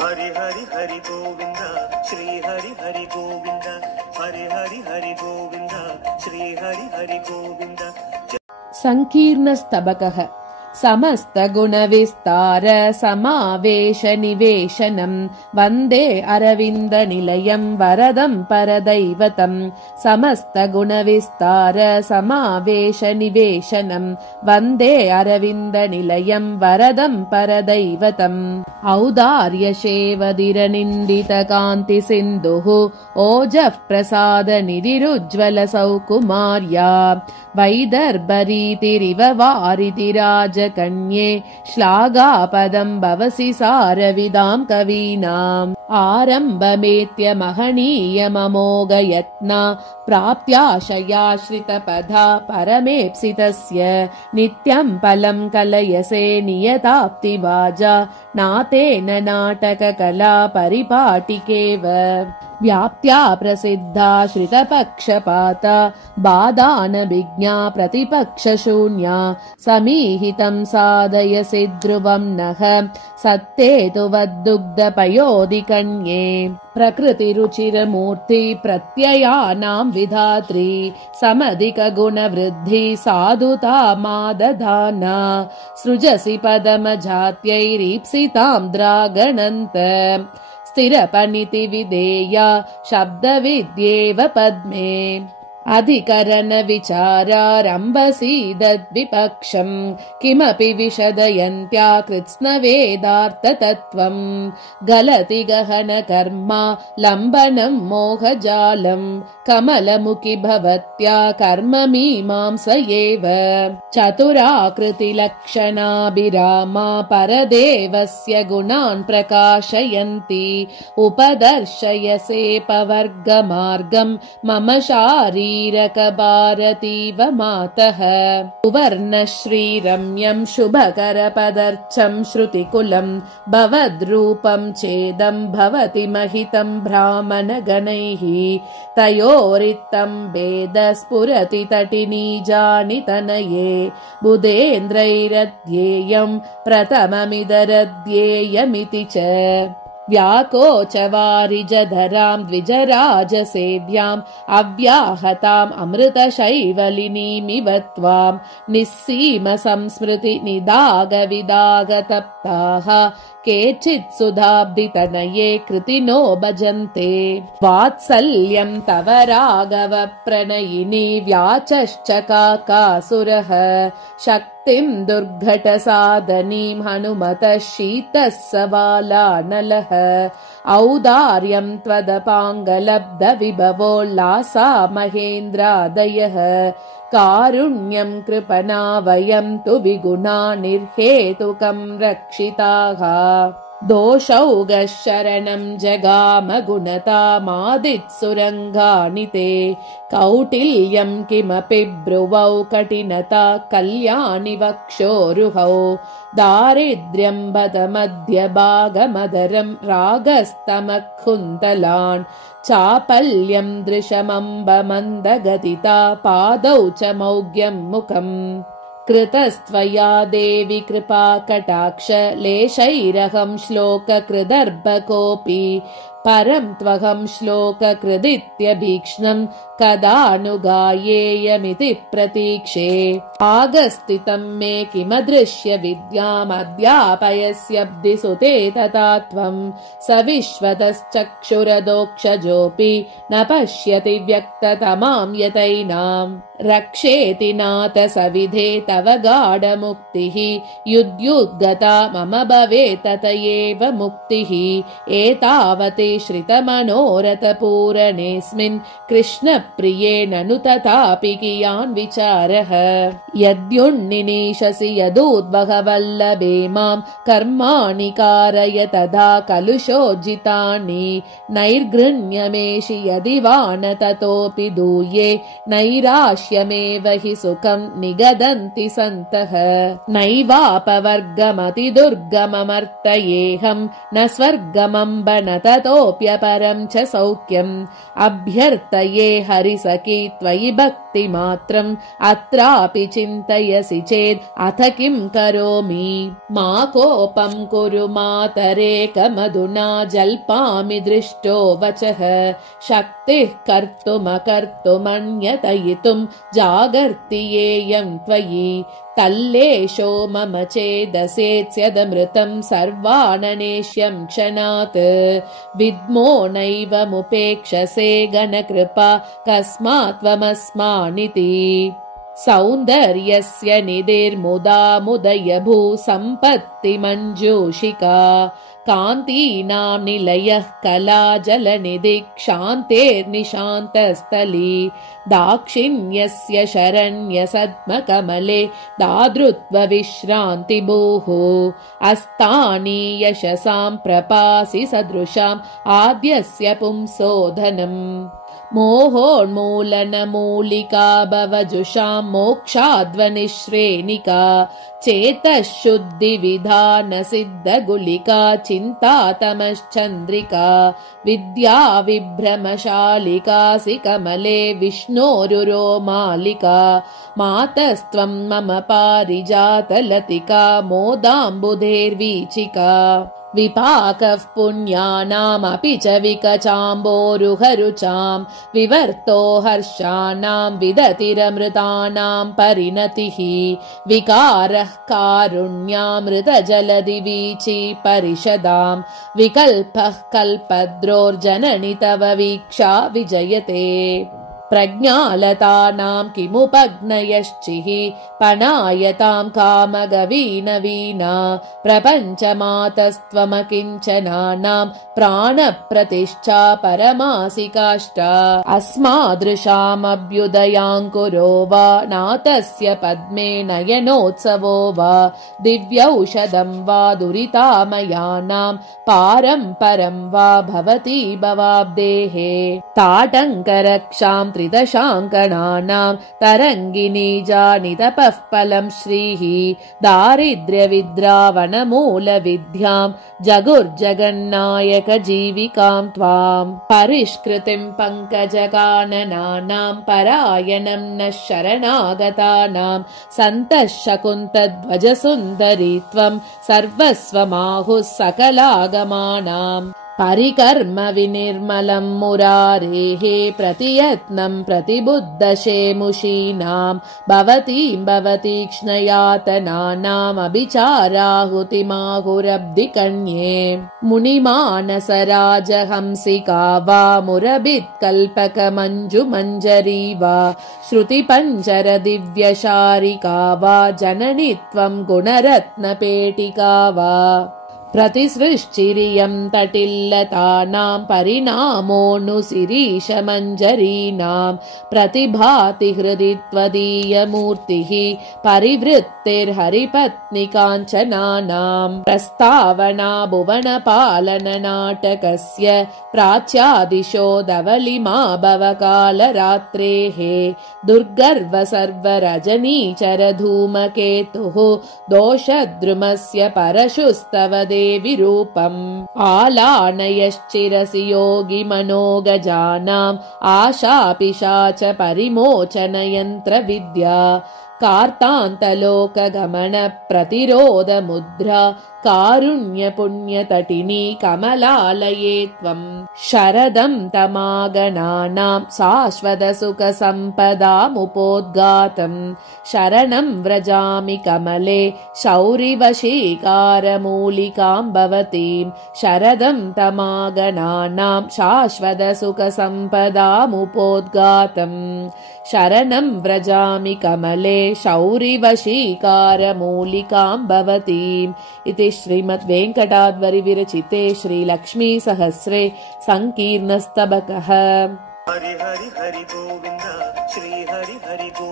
हरि हरि हरि गोविंद श्री हरि हरि गोविंद हरि हरि हरि गोविंद श्री हरि हरि गोविंद। संकीर्णस्तबकः समस्त गुण विस्तार समावेश निवेशनम् वन्दे अरविन्द निलयम् वरदम् परदैवतम्। समस्त गुण विस्तार समावेश निवेशनम् वन्दे अरविन्द निलयम् वरदम् परदैवतम्। औदार्यशेवदिरनिन्दित कान्ति सिन्धुः ओजः प्रसाद निधिरुज्ज्वल सौकुमार्या वैदर्भरीतिरिव वारितिराजकन्ये श्लाघापदम् भवसि सारविदाम् कवीनाम्। आरम्भमेत्य महनीयममोघयत्ना प्राप्त्याशयाश्रितपदा परमेप्सितस्य नित्यम् फलम् कलयसे नियताप्तिवाजा नातेन नाटककला परिपाटिकेव। व्याप्त्या प्रसिद्धा श्रितपक्षपाता बाधानभिज्ञा प्रतिपक्षशून्या समीहितम् साधयसि ध्रुवम् नः सत्तेतुवद्दुग्धपयोधिकन्ये। प्रकृतिरुचिरमूर्ति प्रत्ययानाम् विधात्री समधिकगुणवृद्धि साधुता मादधाना सृजसि पदमजात्यैरीप्सिताम् द्रागणन्त स्थिरपनिति विधेया शब्दविद्येव पद्मे। अधिकरण विचारारम्भसीदद्विपक्षम् किमपि विशदयन्त्या कृत्स्नवेदार्थतत्त्वम्। गलति गहन कर्मा लम्बनम् मोहजालम् कमलमुखि भवत्या कर्म मीमांस एव। चतुराकृतिलक्षणाभिरामा परदेवस्य गुणान् प्रकाशयन्ति उपदर्शयसे पवर्गमार्गम् मम शारीरकभारतीव मातः। सुवर्णश्रीरम्यम् शुभकरपदर्चम् श्रुतिकुलम् भवद्रूपम् चेदम् भवति महितम् ब्राह्मणगणैः तयोरित्थम् भेद स्फुरति तटिनीजानि तनये बुधेन्द्रैरध्येयम् प्रथममिदरध्येयमिति च। व्याकोच वारिजधराम् द्विजराजसेव्याम् अव्याहताम् अमृतशैवलिनीमिव त्वाम् निस्सीम संस्मृति निदागविदागतप्ताः केचित् सुधाब्धितनये कृतिनो भजन्ते। वात्सल्यम् तव राघव प्रणयिनी व्याचश्चकाकासुरः शक्तिम् दुर्घटसाधनीम् हनुमतः शीतः सवालानलः। औदार्यम् त्वदपाङ्गलब्ध विभवोल्लासा महेन्द्रादयः कारुण्यम् कृपणा वयम् तु विगुणा निर्हेतुकम् रक्षिताः। दोषौगः शरणम् जगाम गुणतामादित्सुरङ्गानि ते कौटिल्यम् किमपि ब्रुवौ कठिनता कल्याणि वक्षोरुहौ दारिद्र्यम् बत मध्यभागमदरम् रागस्तमःकुन्तलान् चापल्यम् दृशमम्ब मन्दगतिता पादौ च मौग्यम् मुखम्। कृतस्त्वया देवि कृपा कटाक्ष लेशैरहम् श्लोककृदर्भकोऽपि परम् त्वहम् श्लोककृदित्यभीक्ष्णम् कदानुगायेयमिति प्रतीक्षे। आगस्तितम् मे किमदृश्य विद्यामध्यापयस्यब्धिसुते तथा त्वम् स विश्वतश्चक्षुरदोक्षजोऽपि न पश्यति व्यक्ततमाम् यतैनाम्। रक्षेति नाथ सविधे तव गाढमुक्तिः युद्युद्गता मम भवेत् तत एव मुक्तिः। एतावते श्रितमनोरथपूरणेऽस्मिन् कृष्णप्रिये ननु तथापि कियान् विचारः। यद्युन्निनीशसि यदूद्वहवल्लभे माम् कर्माणि कारय तदा कलुषोज्जितानि नैर्गृह्यमेषि यदि वा न ततोऽपि दूये नैराश्यमेव हि सुखम् निगदन्ति सन्तः। नैवापवर्गमतिदुर्गममर्तयेऽहम् न स्वर्गमम्ब न ततोऽप्यपरम् च सौख्यम्। अभ्यर्थये हरिसखी त्वयि भक्ति भक्तिमात्रम् अत्रापि चिन्तयसि चेत् अथ किम् करोमि मा कोपम् कुरु मातरेकमधुना जल्पामि दृष्टो वचः शक्तिः कर्तुमकर्तुमन्यतयितुम् जागर्ति येयम् त्वयि तल्लेशो मम चेदसेत्स्यदमृतम् सर्वाननेष्यम् क्षणात् विद्मो नैवमुपेक्षसे गणकृपा कस्मात् त्वमस्मानिति सौन्दर्यस्य निधिर्मुदा मुदय भूसम्पत्तिमञ्जूषिका कान्तीनां निलयः कला जलनिधिः क्षान्तेर्निशान्तस्थली दाक्षिण्यस्य शरण्यसद्मकमले दादृत्वविश्रान्तिभूः अस्तानि यशसां प्रपासि सदृशाम् आद्यस्य पुंसोधनम् मोहोन्मूलनमूलिका भवजुषां मोक्षाध्वनिश्रेणिका चेतः शुद्धिविधानसिद्धगुलिका चिन्तातमश्चन्द्रिका विद्या विभ्रमशालिकासि कमले विष्णोरुरोमालिका मातस्त्वं मम पारिजातलतिका मोदाम्बुधेर्वीचिका विपाकः पुण्यानामपि च विकचाम्बोरुहरुचाम् विवर्तो हर्षाणाम् विदतिरमृतानां परिणतिः विकारः कारुण्यामृतजलदिवीची परिषदाम् विकल्पः कल्पद्रोर्जननि तव वीक्षा विजयते प्रज्ञालतानां किमुपग्नयश्चिः पणायतां कामगवीनवीना प्रपञ्चमातस्त्वमकिञ्चनानां प्राणप्रतिष्ठा परमासि काष्ठा अस्मादृशामभ्युदयाङ्कुरो वा नातस्य पद्मे नयनोत्सवो वा दिव्यौषधं वा दुरितामयानां पारं परं वा भवति भवाब्देः ताटङ्करक्षां त्रिदशाङ्कणानां तरङ्गिनी जानितपः फलं श्रीः दारिद्र्यविद्रावणमूलविद्यां जगुर्जगन्नायक जीविकां त्वाम् परिष्कृतिं पङ्कजकाननानां परायणं नः शरणागतानां सन्तः शकुन्तध्वजसुन्दरी त्वं सर्वस्वमाहुः सकलागमानाम् परिकर्म विनिर्मलं मुरारेः प्रतियत्नं प्रतिबुद्धशेमुषीणां भवतीं भवतीक्ष्णयातनानामभिचाराहुतिमाहुरब्धिकन्ये मुनिमानसराजहंसिका वा मुरभित्कल्पकमञ्जुमञ्जरी वा श्रुतिपञ्जरदिव्यशारिका वा जननि त्वं गुणरत्नपेटिका वा प्रतिसृश्चिरियं तटिल्लतानां परिणामोऽनुशिरीशमञ्जरीनां प्रतिभाति हृदि त्वदीयमूर्तिः परिवृत्तिर्हरिपत्निकाञ्चनानां प्रस्तावना भुवनपालननाटकस्य प्राच्यादिशो धवलिमा भवकालरात्रेः दुर्गर्व सर्वरजनीचर धूमकेतुः दोषद्रुमस्य परशुस्तव देवि रूपम् आलानयश्चिरसि योगि मनोगजानाम् आशापिशाच परिमोचन यन्त्र विद्या कार्तान्तलोकगमन प्रतिरोध मुद्रा कारुण्य पुण्यतटिनी कमलालये त्वम् शरदं तमागणानां शाश्वत सुख सम्पदामुपोद्गातम् शरणं व्रजामि कमले शौरिवशीकारमूलिकां भवतीं शरदं तमागणानां शाश्वत सुख सम्पदामुपोद्गातम् शरणं व्रजामि कमले शौरिवशीकारमूलिकां भवतीम् इति श्रीमद्वेङ्कटाद्वरि विरचिते श्रीलक्ष्मी सहस्रे संकीर्णस्तबकः। हरि हरि हरि गोविंद श्री हरि हरि गोविंद।